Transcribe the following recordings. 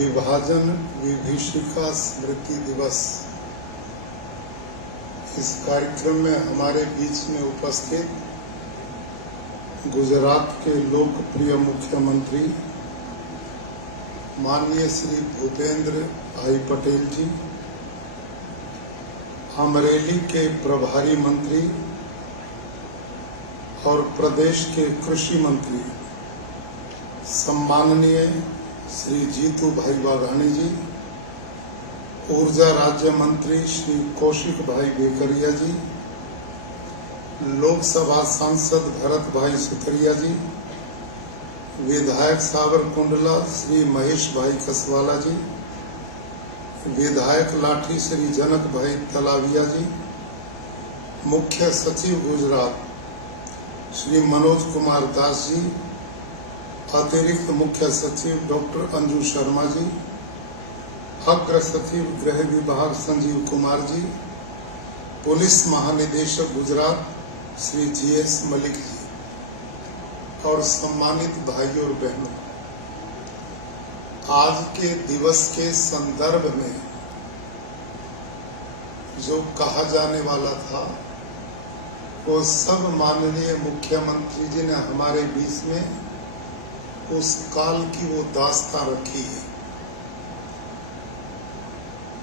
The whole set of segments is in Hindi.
विभाजन विभीषिका स्मृति दिवस। इस कार्यक्रम में हमारे बीच में उपस्थित गुजरात के लोकप्रिय मुख्यमंत्री माननीय श्री भूपेंद्र भाई पटेल जी, अमरेली के प्रभारी मंत्री और प्रदेश के कृषि मंत्री सम्माननीय श्री जीतू भाई वाघानी जी, ऊर्जा राज्य मंत्री श्री कौशिक भाई बेकरिया जी, लोकसभा सांसद भरत भाई सुतरिया जी, विधायक सावरकुंडला श्री महेश भाई कसवाला जी, विधायक लाठी श्री जनक भाई तलाविया जी, मुख्य सचिव गुजरात श्री मनोज कुमार दास जी, अतिरिक्त मुख्य सचिव डॉक्टर अंजू शर्मा जी, अग्र सचिव गृह विभाग संजीव कुमार जी, पुलिस महानिदेशक गुजरात श्री GS मलिक जी और सम्मानित भाइयों और बहनों, आज के दिवस के संदर्भ में जो कहा जाने वाला था वो सब माननीय मुख्यमंत्री जी ने हमारे बीच में उस काल की वो दास्तां रखी है।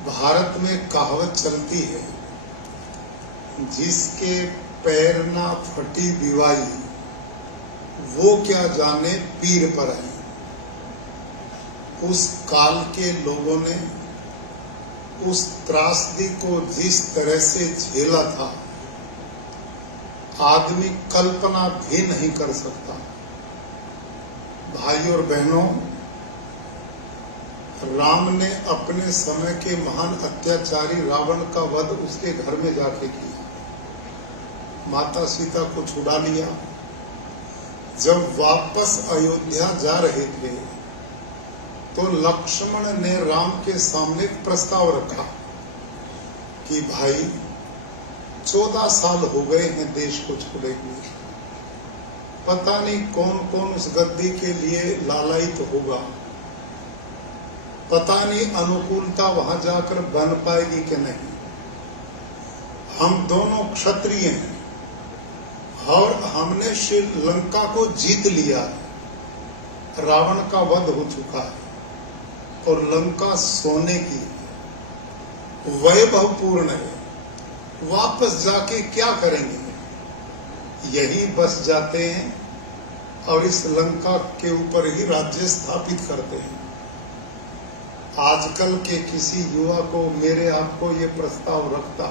भारत में कहावत चलती है, जिसके पैर ना फटी दिवाई वो क्या जाने पीर पर आई। उस काल के लोगों ने उस त्रासदी को जिस तरह से झेला था, आदमी कल्पना भी नहीं कर सकता। भाइयों और बहनों, राम ने अपने समय के महान अत्याचारी रावण का वध उसके घर में जाके किया, माता सीता को छुड़ा लिया। जब वापस अयोध्या जा रहे थे तो लक्ष्मण ने राम के सामने एक प्रस्ताव रखा कि भाई 14 साल हो गए हैं देश को छोड़े हुए, पता नहीं कौन कौन उस गद्दी के लिए लालायित होगा, पता नहीं अनुकूलता वहां जाकर बन पाएगी कि नहीं। हम दोनों क्षत्रिय हैं और हमने श्रीलंका को जीत लिया, रावण का वध हो चुका है और लंका सोने की वैभवपूर्ण है, वापस जाके क्या करेंगे। यही बस जाते हैं और इस लंका के ऊपर ही राज्य स्थापित करते हैं। आजकल के किसी युवा को, मेरे आपको ये प्रस्ताव रखता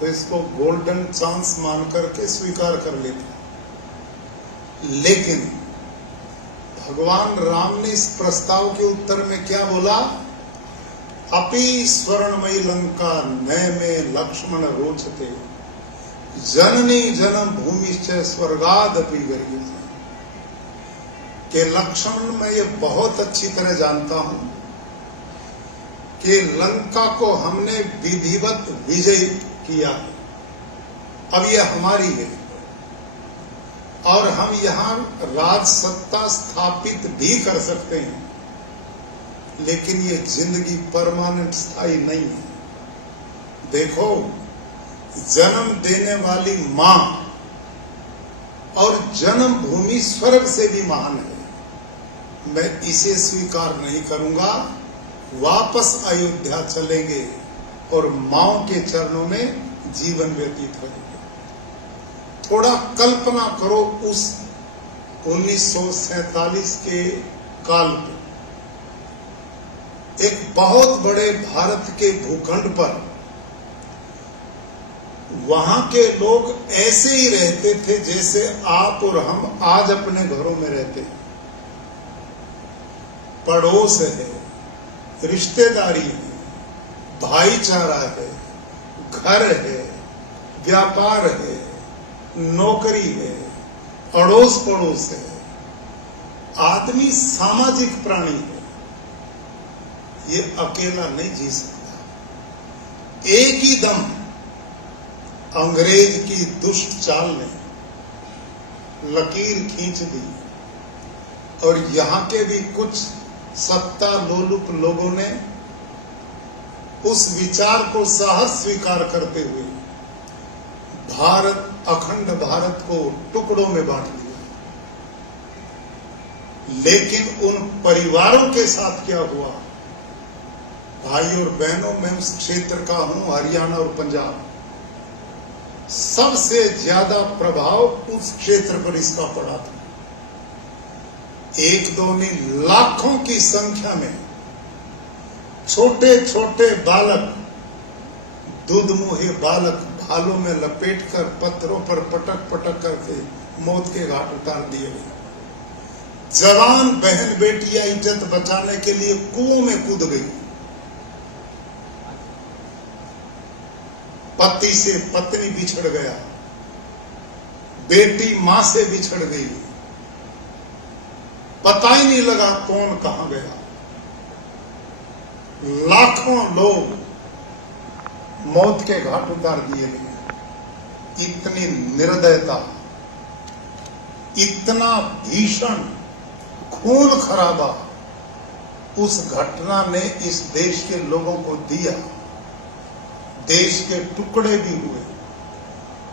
तो इसको गोल्डन चांस मान करके स्वीकार कर लेता। लेकिन भगवान राम ने इस प्रस्ताव के उत्तर में क्या बोला? अपि स्वर्णमयी लंका नय में लक्ष्मण रोचते, जननी जन्म भूमि से स्वर्गादपि गरीयसे। के लक्ष्मण मैं ये बहुत अच्छी तरह जानता हूं कि लंका को हमने विधिवत विजय किया, अब ये हमारी है और हम यहाँ राज सत्ता स्थापित भी कर सकते हैं, लेकिन ये जिंदगी परमानेंट स्थायी नहीं है। देखो, जन्म देने वाली मां और जन्म भूमि स्वर्ग से भी महान है। मैं इसे स्वीकार नहीं करूंगा। वापस अयोध्या चलेंगे और माओ के चरणों में जीवन व्यतीत करेंगे। थोड़ा कल्पना करो, उस 1947 के काल में एक बहुत बड़े भारत के भूखंड पर वहां के लोग ऐसे ही रहते थे जैसे आप और हम आज अपने घरों में रहते हैं। पड़ोस है, रिश्तेदारी है, भाईचारा है, घर है, व्यापार है, नौकरी है, अड़ोस पड़ोस है। आदमी सामाजिक प्राणी है, ये अकेला नहीं जी सकता। एक ही दम अंग्रेज की दुष्ट चाल ने लकीर खींच दी और यहाँ के भी कुछ सत्ता लोलुप लोगों ने उस विचार को साहस स्वीकार करते हुए अखंड भारत को टुकड़ों में बांट दिया। लेकिन उन परिवारों के साथ क्या हुआ? भाई और बहनों, मैं उस क्षेत्र का हूं, हरियाणा और पंजाब। सबसे ज्यादा प्रभाव उस क्षेत्र पर इसका पड़ा था। एक दो नहीं, लाखों की संख्या में छोटे छोटे बालक, दूधमुहे बालक भालों में लपेटकर पत्थरों पर पटक पटक करके मौत के घाट उतार दिए गए। जवान बहन बेटियां इज्जत बचाने के लिए कुओं में कूद गई। पति से पत्नी बिछड़ गया, बेटी मां से बिछड़ गई, पता ही नहीं लगा कौन कहां गया। लाखों लोग मौत के घाट उतार दिए गए। इतनी निर्दयता, इतना भीषण खून खराबा उस घटना ने इस देश के लोगों को दिया। देश के टुकड़े भी हुए,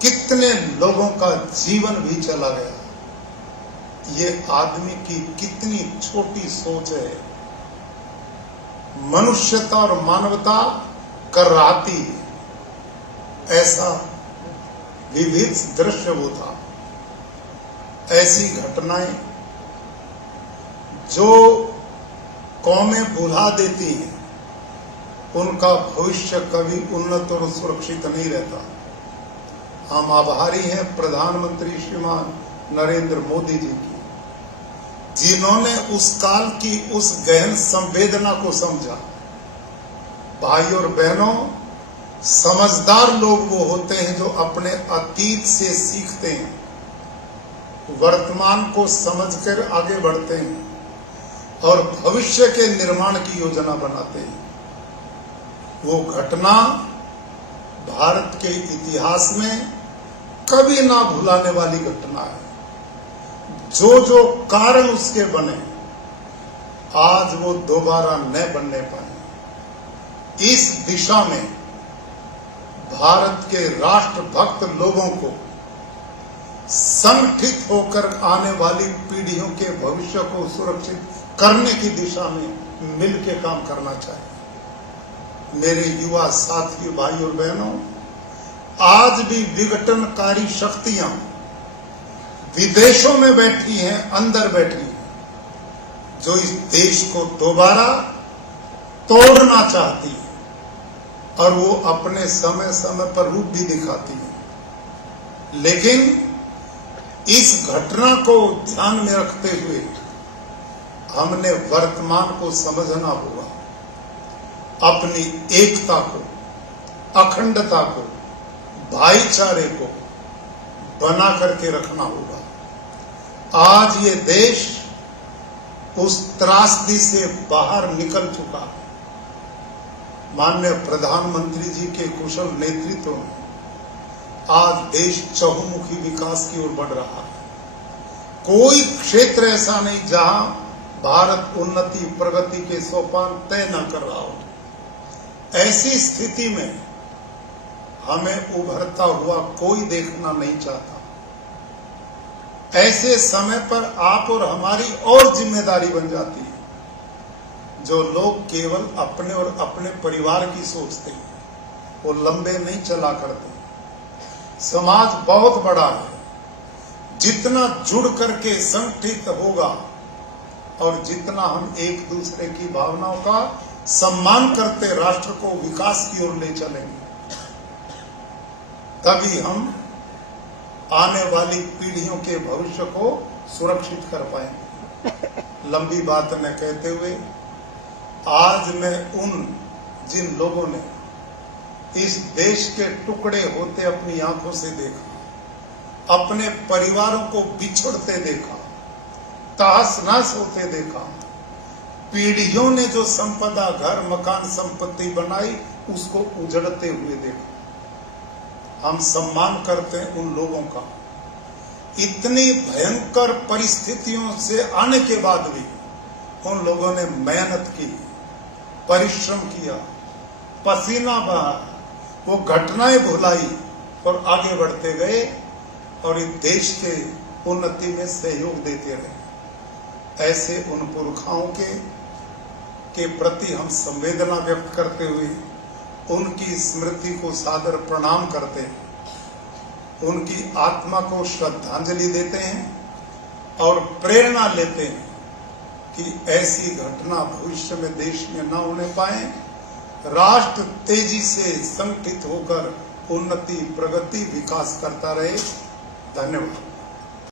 कितने लोगों का जीवन भी चला गया। ये आदमी की कितनी छोटी सोच है। मनुष्यता और मानवता कर्राती है। ऐसा विविध दृश्य वो था। ऐसी घटनाएं जो कौमें भुला देती हैं, उनका भविष्य कभी उन्नत और सुरक्षित नहीं रहता। हम आभारी हैं प्रधानमंत्री श्रीमान नरेंद्र मोदी जी की, जिन्होंने उस काल की उस गहन संवेदना को समझा। भाई और बहनों, समझदार लोग वो होते हैं जो अपने अतीत से सीखते हैं, वर्तमान को समझकर आगे बढ़ते हैं और भविष्य के निर्माण की योजना बनाते हैं। वो घटना भारत के इतिहास में कभी ना भुलाने वाली घटना है। जो जो कारण उसके बने, आज वो दोबारा न बनने पाए। इस दिशा में भारत के राष्ट्रभक्त लोगों को संगठित होकर आने वाली पीढ़ियों के भविष्य को सुरक्षित करने की दिशा में मिलकर काम करना चाहिए। मेरे युवा साथी भाई और बहनों, आज भी विघटनकारी शक्तियां विदेशों में बैठी हैं, अंदर बैठी हैं, जो इस देश को दोबारा तोड़ना चाहती है और वो अपने समय समय पर रूप भी दिखाती है। लेकिन इस घटना को ध्यान में रखते हुए हमने वर्तमान को समझना होगा, अपनी एकता को, अखंडता को, भाईचारे को बना करके रखना होगा। आज ये देश उस त्रासदी से बाहर निकल चुका है। माननीय प्रधानमंत्री जी के कुशल नेतृत्व में आज देश चहुमुखी विकास की ओर बढ़ रहा है। कोई क्षेत्र ऐसा नहीं जहां भारत उन्नति प्रगति के सोपान तय न कर रहा हो। ऐसी स्थिति में हमें उभरता हुआ कोई देखना नहीं चाहता। ऐसे समय पर आप और हमारी और जिम्मेदारी बन जाती है। जो लोग केवल अपने और अपने परिवार की सोचते हैं, वो लंबे नहीं चला करते। समाज बहुत बड़ा है। जितना जुड़ करके संगठित होगा और जितना हम एक दूसरे की भावनाओं का सम्मान करते राष्ट्र को विकास की ओर ले चलेंगे, तभी हम आने वाली पीढ़ियों के भविष्य को सुरक्षित कर पाएंगे। लंबी बात न कहते हुए आज मैं जिन लोगों ने इस देश के टुकड़े होते अपनी आंखों से देखा, अपने परिवारों को बिछड़ते देखा, तहस नहस होते देखा, पीढ़ियों ने जो संपदा, घर, मकान, संपत्ति बनाई, उसको उजड़ते हुए देखा, हम सम्मान करते हैं उन लोगों का। इतनी भयंकर परिस्थितियों से आने के बाद भी उन लोगों ने मेहनत की, परिश्रम किया, पसीना बहा, वो घटनाएं भुलाई और आगे बढ़ते गए और इस देश के उन्नति में सहयोग देते रहे। ऐसे उन पुरखाओं के प्रति हम संवेदना व्यक्त करते हुए उनकी स्मृति को सादर प्रणाम करते हैं, उनकी आत्मा को श्रद्धांजलि देते हैं और प्रेरणा लेते हैं कि ऐसी घटना भविष्य में देश में न होने पाए। राष्ट्र तेजी से संगठित होकर उन्नति, प्रगति, विकास करता रहे। धन्यवाद।